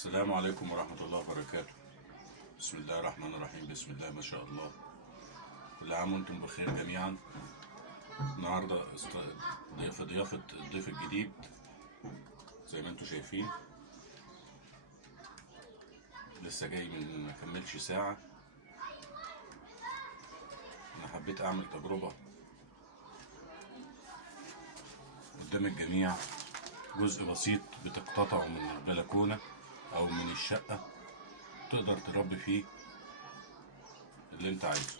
السلام عليكم ورحمة الله وبركاته. بسم الله الرحمن الرحيم. بسم الله ما شاء الله. كل عام وانتم بخير جميعا. النهاردة ضيافة الضيف الجديد زي ما انتم شايفين، لسه جاي من مكملش ساعة. انا حبيت اعمل تجربة قدام الجميع، جزء بسيط بتقتطعه من البلكونة او من الشقة تقدر تربي فيه اللي انت عايزه.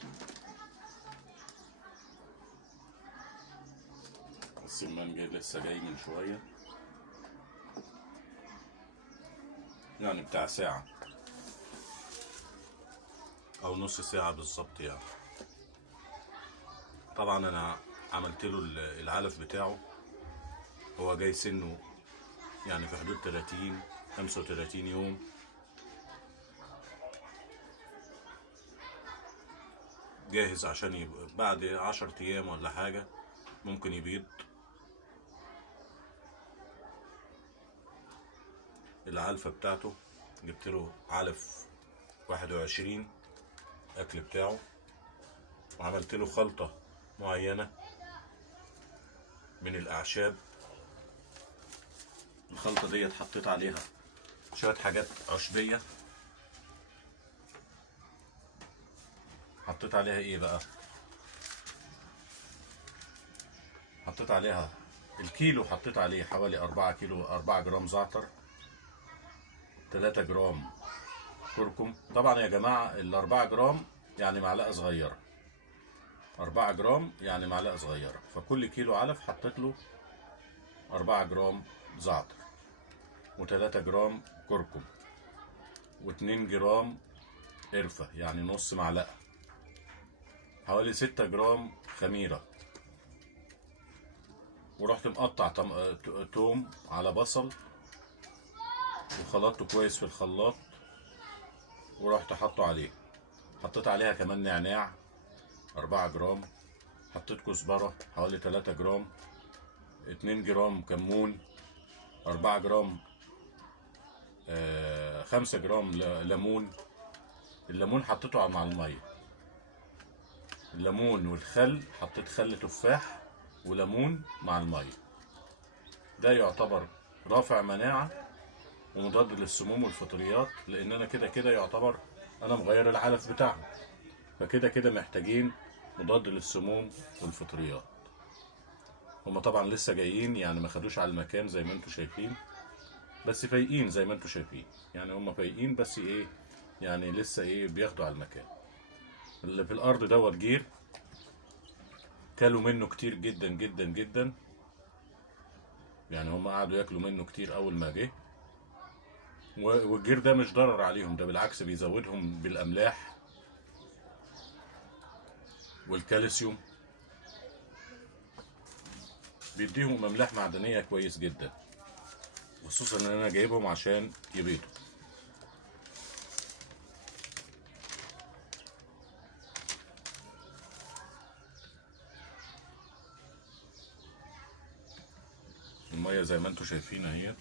السمان لسه جاي من شوية، يعني بتاع ساعة او نص ساعة بالظبط يعني. طبعا انا عملت له العلف بتاعه، هو جاي سنه يعني في حدود 35 يوم. جاهز عشان بعد 10 ايام ولا حاجة ممكن يبيض. العلفة بتاعته جبت له علف 21 اكل بتاعه، وعملت له خلطة معينة من الاعشاب. الخلطة ديت حطيت عليها شوية حاجات عشبية. حطيت عليها ايه بقى؟ حطيت عليها الكيلو، حطيت عليه حوالي 4 جرام زعتر، 3 جرام كركم. طبعا يا جماعة ال4 جرام يعني معلقة صغيرة، 4 جرام يعني معلقة صغيرة، فكل كيلو علف حطيت له 4 جرام زعتر و3 جرام كركم و2 جرام قرفة يعني نص معلقة، حوالي 6 جرام خميرة. ورحت مقطع توم على بصل وخلطته كويس في الخلاط، ورحت حطه عليه. حطيت عليها كمان نعناع 4 جرام، حطيت كزبرة حوالي 3 جرام، 2 جرام كمون، 4 جرام 5 جرام ليمون. الليمون حطيته مع المية. الليمون والخل، حطيت خل تفاح وليمون مع المية. ده يعتبر رافع مناعة ومضاد للسموم والفطريات، لان انا كده يعتبر انا مغير العلف بتاعهم، فكده محتاجين مضاد للسموم والفطريات. هما طبعا لسه جايين يعني ما خدوش على المكان زي ما انتم شايفين، بس فايقين زي ما انتم شايفين. يعني هما فايقين بس ايه، يعني لسه ايه بياخدوا على المكان. اللي في الارض دوت جير، كلوا منه كتير جدا جدا جدا. يعني هما قعدوا ياكلوا منه كتير اول ما جه. والجير ده مش ضرر عليهم، ده بالعكس بيزودهم بالاملاح والكالسيوم، بيديهم املاح معدنيه كويس جدا، خصوصا ان انا جايبهم عشان يبيضوا. الميه زي ما انتم شايفين اهي،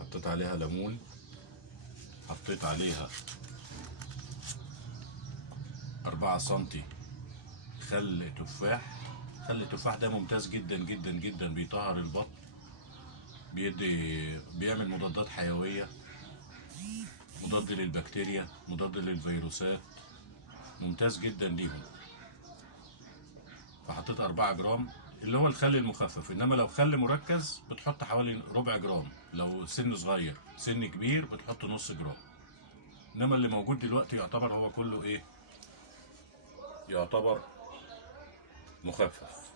حطيت عليها ليمون، حطيت عليها 4 سنتي خل تفاح. خل التفاح ده ممتاز جدا جدا جدا، بيطهر البطن، بيعمل مضادات حيوية، مضاد للبكتيريا، مضاد للفيروسات، ممتاز جدا ليهم. فحطيت 4 جرام اللي هو الخل المخفف، انما لو خل مركز بتحط حوالي ربع جرام، لو سن صغير. سن كبير بتحط نص جرام. انما اللي موجود دلوقتي يعتبر هو كله ايه، يعتبر مخفف.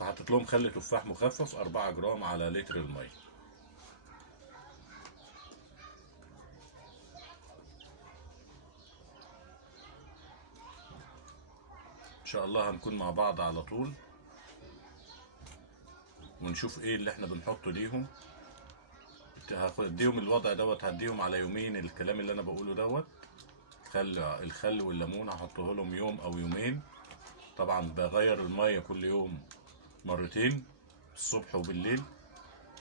فحطيت لهم خل تفاح مخفف 4 جرام على لتر المية. ان شاء الله هنكون مع بعض على طول ونشوف ايه اللي احنا بنحطه ليهم. هديهم الوضع دوت، هديهم على يومين الكلام اللي انا بقوله دوت. الخل والليمون هحطه لهم يوم او يومين. طبعا بغير المية كل يوم مرتين، الصبح وبالليل.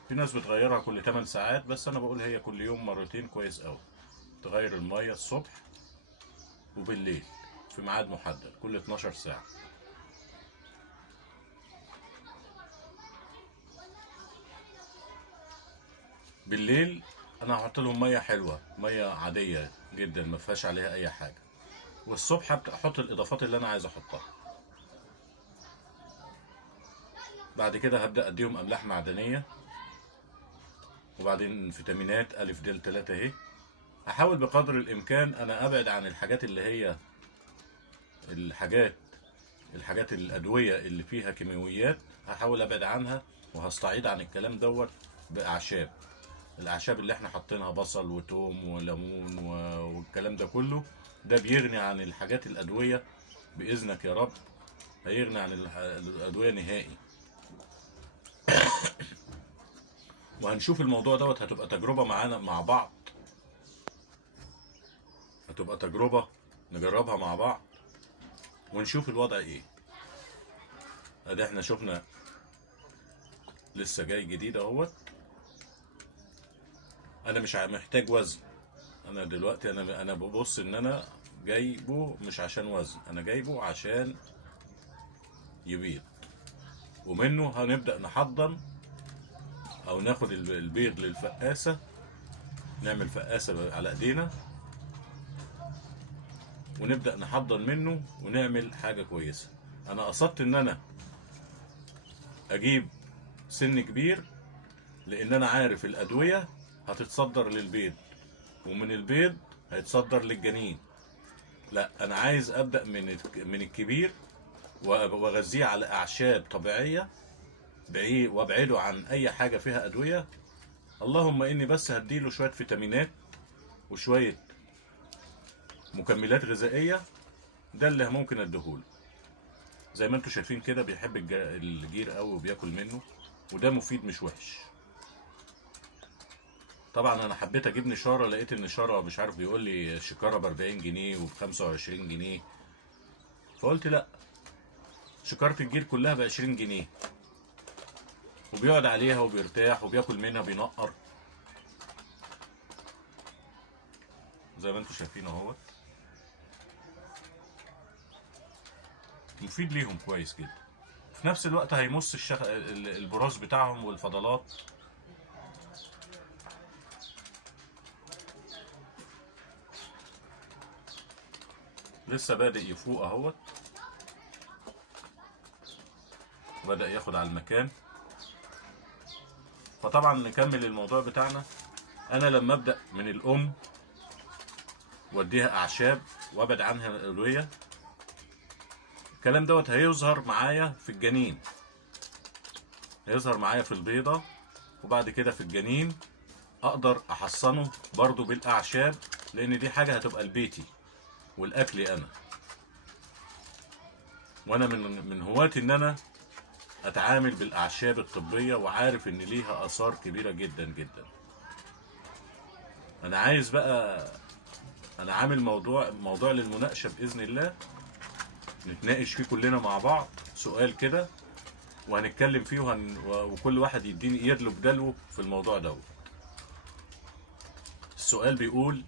في ناس بتغيرها كل 8 ساعات، بس انا بقول هي كل يوم مرتين كويس قوي. تغير الميه الصبح وبالليل في ميعاد محدد كل 12 ساعه. بالليل انا هحط لهم ميه حلوه، ميه عاديه جدا ما فيهاش عليها اي حاجه، والصبح هبدا احط الاضافات اللي انا عايز احطها. بعد كده هبدا اديهم املاح معدنيه، وبعدين فيتامينات الف د 3 اهي. هحاول بقدر الامكان انا ابعد عن الحاجات اللي هي الحاجات الادويه اللي فيها كيماويات، هحاول ابعد عنها، وهستعيد عن الكلام دوت باعشاب. الاعشاب اللي احنا حاطينها بصل وتوم وليمون والكلام ده كله، ده بيغني عن الحاجات الادويه باذنك يا رب، هيغني عن الادويه نهائي. وهنشوف الموضوع دوت، هتبقى تجربه معانا مع بعض، هتبقى تجربه نجربها مع بعض ونشوف الوضع ايه. ادي احنا شفنا لسه جاي جديد اهوت. انا مش محتاج وزن، انا دلوقتي انا ببص ان انا جايبه مش عشان وزن، انا جايبه عشان يبيض، ومنه هنبدأ نحضن او ناخد البيض للفقاسة، نعمل فقاسة على ايدينا ونبدأ نحضن منه ونعمل حاجة كويسة. انا قصدت ان انا اجيب سن كبير لان انا عارف الادوية هتتصدر للبيض، ومن البيض هيتصدر للجنين. لا، انا عايز ابدأ من الكبير واغذيه على اعشاب طبيعية وابعده عن اي حاجة فيها ادوية. اللهم اني بس هديله شوية فيتامينات وشوية مكملات غذائية، ده اللي ممكن اديهوله. زي ما انتم شايفين كده بيحب الجير قوي وبياكل منه، وده مفيد مش وحش. طبعا انا حبيت اجيب نشاره، لقيت النشاره مش عارف بيقول لي شكاره ب 40 جنيه وب 25 جنيه، فقلت لا، شكاره الجير كلها ب 20 جنيه، وبيقعد عليها وبيرتاح وبياكل منها بينقر زي ما انتم شايفين اهوت. مفيد ليهم كويس جدا، في نفس الوقت هيمص البراز بتاعهم والفضلات. لسه بادئ يفوق اهوت، بدأ ياخد على المكان. فطبعا نكمل الموضوع بتاعنا. انا لما ابدأ من الام واديها اعشاب وابعد عنها الادويه، الكلام دوت هيظهر معايا في الجنين، هيظهر معايا في البيضه، وبعد كده في الجنين اقدر احصنه برضو بالاعشاب، لان دي حاجه هتبقى لبيتي والاكلي انا. وانا من هواة ان انا اتعامل بالاعشاب الطبيه، وعارف ان ليها اثار كبيره جدا جدا. انا عايز بقى، انا عامل موضوع للمناقشه باذن الله، نتناقش فيه كلنا مع بعض، سؤال كده وهنتكلم فيه وكل واحد يديني يدلو بدلو في الموضوع دوت. السؤال بيقول: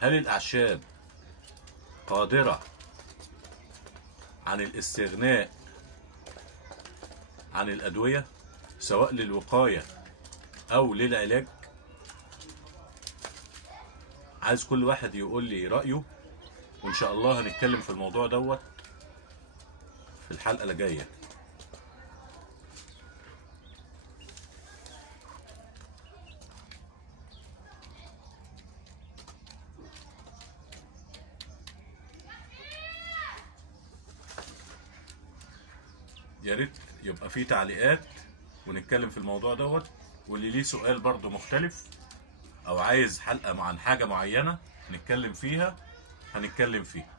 هل الأعشاب قادرة عن الاستغناء عن الأدوية سواء للوقاية أو للعلاج؟ عايز كل واحد يقول لي رأيه، وإن شاء الله هنتكلم في الموضوع دوت في الحلقة اللي جاية. يا ريت يبقى في تعليقات ونتكلم في الموضوع دوت، واللي ليه سؤال برضو مختلف او عايز حلقة عن حاجة معينة نتكلم فيها هنتكلم فيها.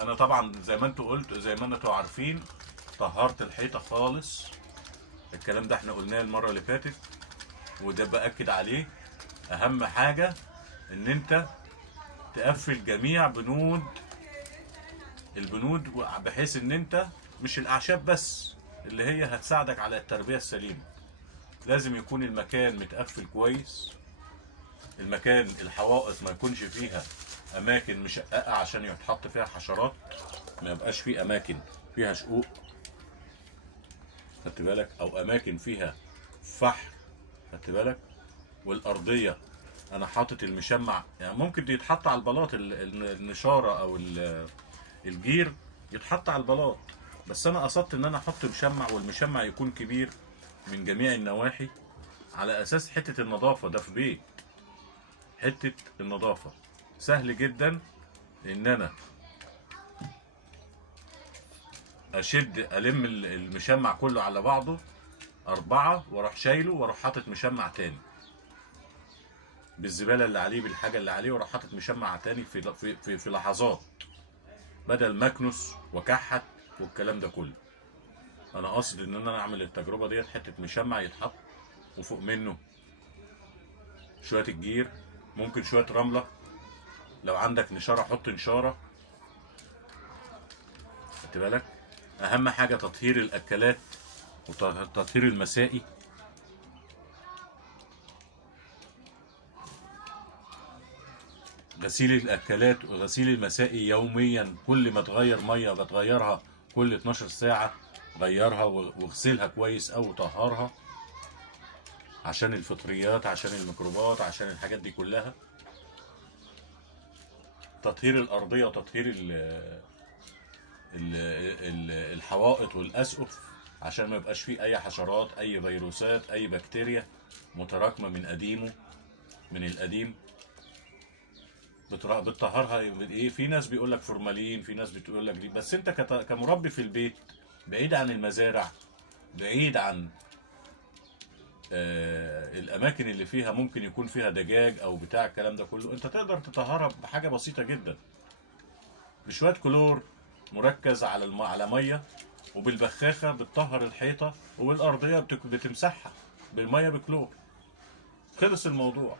انا طبعا زي ما انتوا قلت، زي ما انتوا عارفين، طهرت الحيطة خالص. الكلام ده احنا قلناه المرة اللي فاتت، وده بأكد عليه. اهم حاجة ان انت تقفل جميع البنود، بحيث ان انت مش الاعشاب بس، اللي هي هتساعدك على التربية السليمة. لازم يكون المكان متقفل كويس، المكان الحوائط ما يكونش فيها اماكن مشققة عشان يتحط فيها حشرات، ما يبقاش فيه اماكن فيها شقوق، خدت بالك، او اماكن فيها فحم، خدت بالك. والارضيه انا حاطط المشمع، يعني ممكن دي يتحط على البلاط، النشاره او الجير يتحط على البلاط، بس انا قصدت ان انا احط مشمع، والمشمع يكون كبير من جميع النواحي، على اساس حته النظافه. ده في بيت، حته النظافه سهل جدا ان انا اشد الم المشمع كله على بعضه 4 واروح شايله واروح حاطط مشمع تاني بالزباله اللي عليه بالحاجه اللي عليه، واروح حاطط مشمع تاني في لحظات، بدل ما اكنس وكحت والكلام ده كله. انا قاصد ان انا اعمل التجربه ديت، حته مشمع يتحط وفوق منه شويه الجير، ممكن شويه رمله، لو عندك نشاره حط نشاره، خدت بالك. اهم حاجه تطهير الاكلات وتطهير المسائي. غسيل الاكلات وغسيل المسائي يوميا، كل ما تغير ميه بتغيرها كل 12 ساعه، غيرها واغسلها كويس او طهرها، عشان الفطريات، عشان الميكروبات، عشان الحاجات دي كلها. تطهير الارضيه وتطهير الحوائط والاسقف، عشان ما يبقاش فيه اي حشرات، اي فيروسات، اي بكتيريا متراكمه من القديم. بتطهرها ايه؟ في ناس بيقول لك فورمالين، في ناس بتقول لك دي، بس انت كمربي في البيت، بعيد عن المزارع، بعيد عن الاماكن اللي فيها ممكن يكون فيها دجاج او بتاع الكلام ده كله، انت تقدر تطهرها بحاجه بسيطه جدا، بشويه كلور مركز على ميه، وبالبخاخه بتطهر الحيطه، والارضيه بتمسحها بالميه بكلور، خلص الموضوع.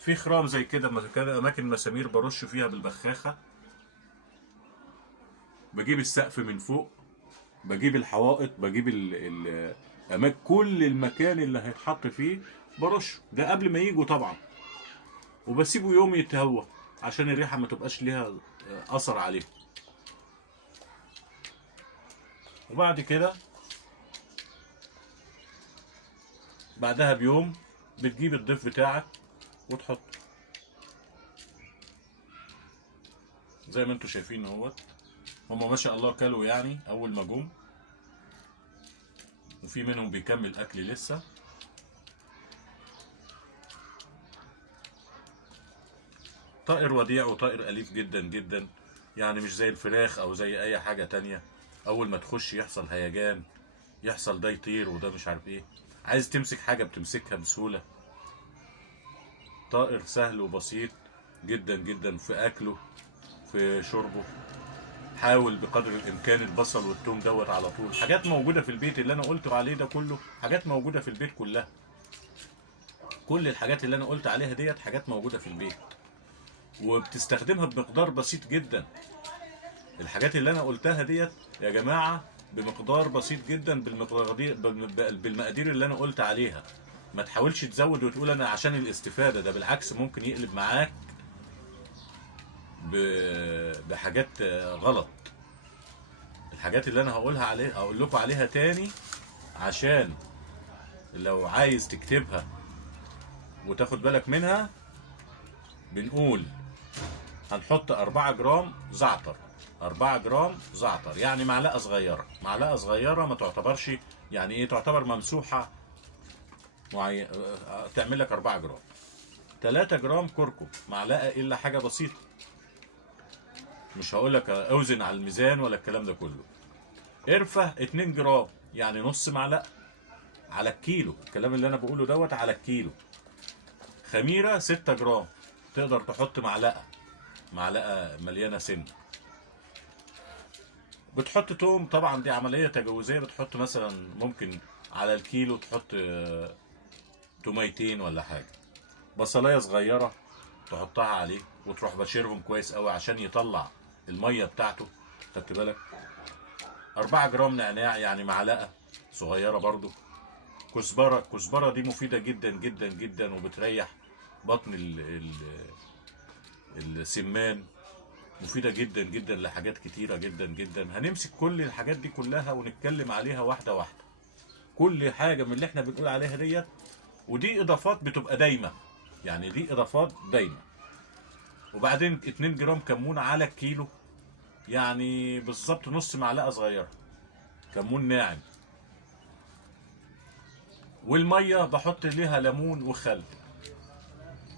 في خرام زي كده اماكن مسامير برش فيها بالبخاخه، بجيب السقف من فوق، بجيب الحوائط، بجيب كل المكان اللي هيتحط فيه برشه، ده قبل ما يجوا طبعا، وبسيبه يوم يتهوى عشان الريحه ما تبقاش ليها اثر عليه. وبعد كده بعدها بيوم بتجيب الضيف بتاعك وتحطه زي ما انتوا شايفين اهوت. هما ما شاء الله كلوا يعني اول ما جم، وفي منهم بيكمل اكل لسه. طائر وديع وطائر اليف جدا جدا، يعني مش زي الفراخ او زي اي حاجه تانية، اول ما تخش يحصل هيجان، يحصل ده يطير وده مش عارف ايه، عايز تمسك حاجه بتمسكها بسهوله. طائر سهل وبسيط جدا جدا في اكله، في شربه. حاول بقدر الامكان البصل والثوم دوت على طول، حاجات موجوده في البيت، اللي انا قلت عليه ده كله حاجات موجوده في البيت كلها، كل الحاجات اللي انا قلت عليها ديت حاجات موجوده في البيت، وبتستخدمها بمقدار بسيط جدا. الحاجات اللي انا قلتها ديت يا جماعه بمقدار بسيط جدا، بالمقادير اللي انا قلت عليها. ما تحاولش تزود وتقول انا عشان الاستفاده، ده بالعكس ممكن يقلب معاك بحاجات غلط. الحاجات اللي انا هقول لكم عليها تاني، عشان لو عايز تكتبها وتاخد بالك منها. بنقول هنحط 4 جرام زعتر، 4 جرام زعتر يعني معلقه صغيره، معلقه صغيره ما تعتبرش يعني ايه، تعتبر ممسوحه تعمل لك 4 جرام. 3 جرام كركم، معلقه الا حاجه بسيطه، مش هقول لك اوزن على الميزان ولا الكلام ده كله. قرفه 2 جرام يعني نص معلقه على الكيلو، الكلام اللي انا بقوله دوت على الكيلو. خميره 6 جرام، تقدر تحط معلقه مليانه سن. بتحط توم، طبعا دي عمليه تجاوزيه، بتحط مثلا ممكن على الكيلو تحط توميتين ولا حاجه. بصلايه صغيره تحطها عليه وتروح بشرهم كويس قوي عشان يطلع الميه بتاعته، خدت بالك. 4 جرام نعناع يعني معلقة صغيرة برضو. كزبرة، الكزبرة دي مفيدة جدا جدا جدا وبتريح بطن السمان، مفيدة جدا جدا لحاجات كتيرة جدا جدا. هنمسك كل الحاجات دي كلها ونتكلم عليها واحدة واحدة، كل حاجة من اللي احنا بنقول عليها ديت. ودي اضافات بتبقى دايمة، يعني دي اضافات دايمة. وبعدين 2 جرام كمون على الكيلو، يعني بالظبط نص معلقة صغيرة كمون ناعم. والمية بحط ليها ليمون وخل،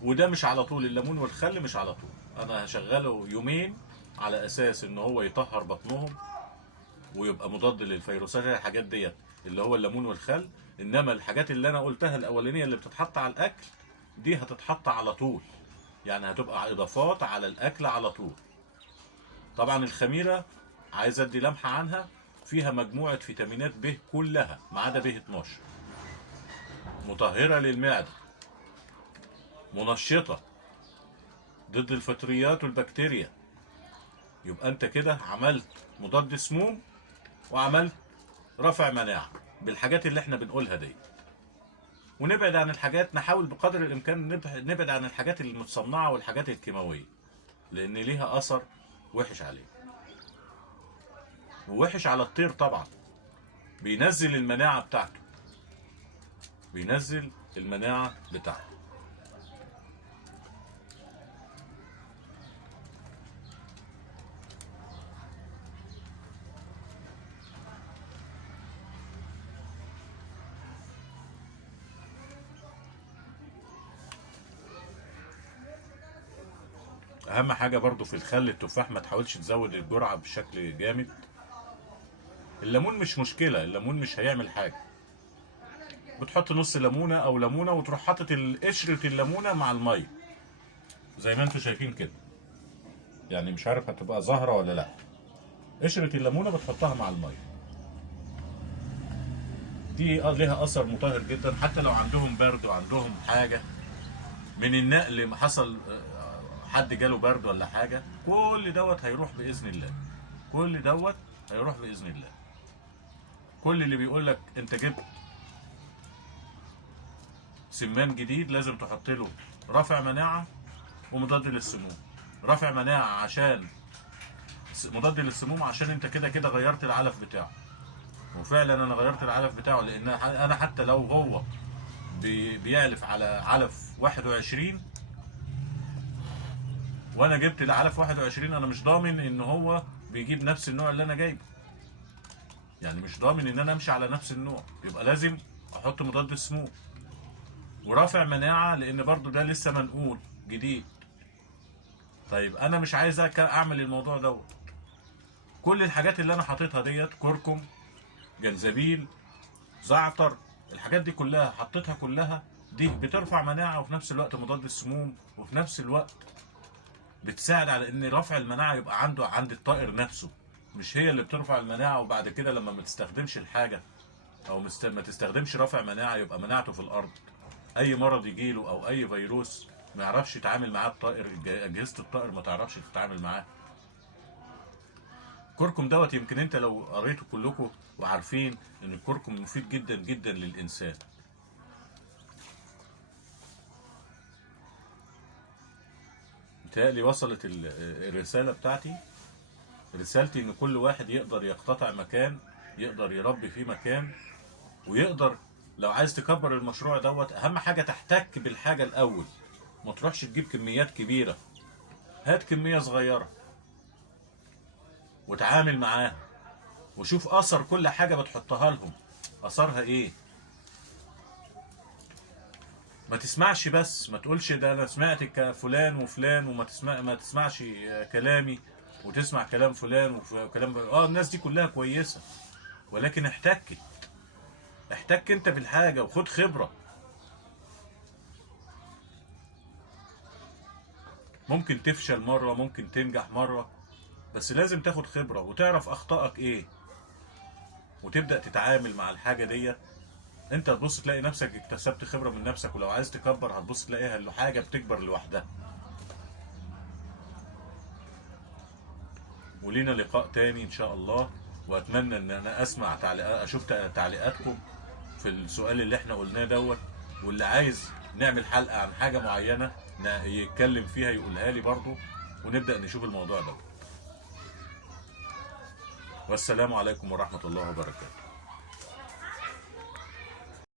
وده مش على طول، الليمون والخل مش على طول، انا هشغله يومين على اساس ان هو يطهر بطنهم ويبقى مضاد للفيروسات الحاجات ديت اللي هو الليمون والخل. انما الحاجات اللي انا قلتها الاولانيه اللي بتتحط على الاكل دي هتتحط على طول، يعني هتبقى اضافات على الاكل على طول. طبعا الخميره عايز ادي لمحه عنها، فيها مجموعه فيتامينات ب كلها ما عدا ب 12، مطهره للمعده، منشطه ضد الفطريات والبكتيريا. يبقى انت كده عملت مضاد سموم وعملت رفع مناعه بالحاجات اللي احنا بنقولها دي. ونبعد عن الحاجات، نحاول بقدر الامكان نبعد عن الحاجات المتصنعه والحاجات الكيماويه، لان ليها اثر وحش عليه ووحش على الطير طبعا. بينزل المناعه بتاعته، بينزل المناعه بتاعته. اهم حاجه برضو في الخل التفاح ما تحاولش تزود الجرعه بشكل جامد. الليمون مش مشكله، الليمون مش هيعمل حاجه، بتحط نص ليمونه او ليمونه وتروح حاطط قشره الليمونه مع الميه زي ما انتم شايفين كده، يعني مش عارف هتبقى ظاهره ولا لا. قشره الليمونه بتحطها مع الميه دي ليها اثر مطهر جدا، حتى لو عندهم برد وعندهم حاجه من النقل حصل، حد جاله برد ولا حاجه، كل دوت هيروح باذن الله، كل دوت هيروح باذن الله. كل اللي بيقول لك انت جبت سمان جديد لازم تحط له رافع مناعه ومضاد للسموم. رافع مناعه عشان مضاد للسموم عشان انت كده كده غيرت العلف بتاعه، وفعلا انا غيرت العلف بتاعه، لان انا حتى لو هو بيعلف على علف 21 وانا جبت العلف 21، انا مش ضامن ان هو بيجيب نفس النوع اللي انا جايبه، يعني مش ضامن ان انا امشي على نفس النوع، يبقى لازم احط مضاد سموم ورافع مناعه، لان برضو ده لسه منقول جديد. طيب انا مش عايز اعمل الموضوع دوت. كل الحاجات اللي انا حاططها ديت، كركم، جنزبيل، زعتر، الحاجات دي كلها حطيتها كلها، دي بترفع مناعه وفي نفس الوقت مضاد السموم، وفي نفس الوقت بتساعد على ان رفع المناعه يبقى عند الطائر نفسه، مش هي اللي بترفع المناعه وبعد كده لما ما تستخدمش الحاجه او ما تستخدمش رافع مناعه يبقى مناعته في الارض، اي مرض يجيله او اي فيروس ما يعرفش يتعامل معاه الطائر، اجهزه الطائر ما تعرفش تتعامل معاه. الكركم دوت يمكن انت لو قريته كلكم وعارفين ان الكركم مفيد جدا جدا للانسان. متهيألي وصلت الرسالة بتاعتي. رسالتي ان كل واحد يقدر يقتطع مكان يقدر يربي فيه مكان، ويقدر لو عايز تكبر المشروع دوت، اهم حاجة تحتك بالحاجة الاول، ما تروحش تجيب كميات كبيرة، هات كمية صغيرة وتعامل معاها وشوف اثر كل حاجة بتحطها لهم اثرها ايه. ما تسمعش بس، ما تقولش ده انا سمعت فلان وفلان، وما ما تسمعش كلامي وتسمع كلام فلان وكلام الناس دي كلها كويسة، ولكن احتك انت بالحاجة وخد خبرة. ممكن تفشل مرة، ممكن تنجح مرة، بس لازم تاخد خبرة وتعرف اخطائك ايه وتبدأ تتعامل مع الحاجة ديت. انت هتبص تلاقي نفسك اكتسبت خبرة من نفسك، ولو عايز تكبر هتبص تلاقيها حاجة بتكبر لوحدها. ولينا لقاء تاني ان شاء الله. واتمنى ان انا اسمع اشوف تعليقاتكم في السؤال اللي احنا قلناه دوت. واللي عايز نعمل حلقة عن حاجة معينة يتكلم فيها يقولها لي برضو، ونبدأ نشوف الموضوع ده. والسلام عليكم ورحمة الله وبركاته.